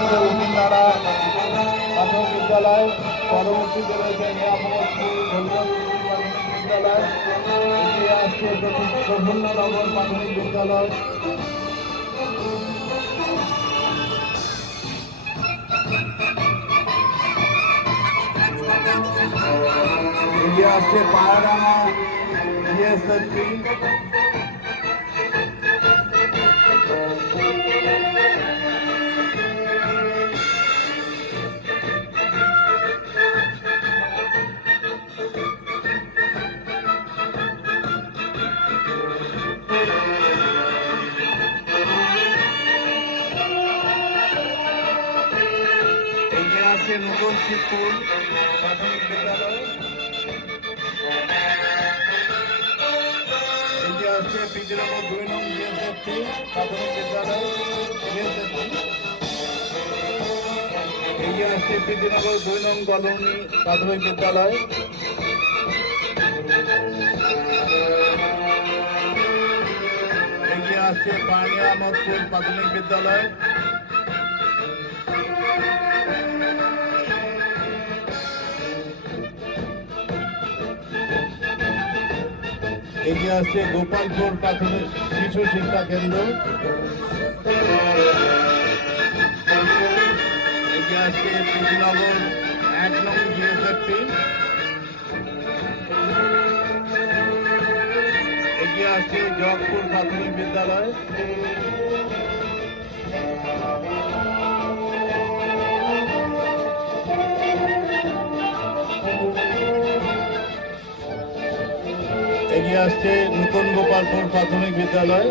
উমিনারা প্রাথমিক বিদ্যালয় পরবর্তীতে রয়েছে প্রাথমিক বিদ্যালয় এগিয়ে প্রফুল্লনগর প্রাথমিক বিদ্যালয় এগিয়ে আসছে পায়রানা জিএসএসপি আসছে নতুন শিবপুর প্রাথমিক বিদ্যালয়। আসছে পিজিরামো দুই নং প্রাথমিক বিদ্যালয় আসছে পিজিনগর দুই নং কলোনি প্রাথমিক বিদ্যালয়। এগিয়ে আসছে পানি আহমদপুর প্রাথমিক বিদ্যালয়। এগিয়ে আসছে গোপালপুর প্রাথমিক শিশু শিক্ষা কেন্দ্র। এগিয়ে আসছে জগপুর প্রাথমিক বিদ্যালয়। এগিয়ে আসছে নতুন গোপালপুর প্রাথমিক বিদ্যালয়।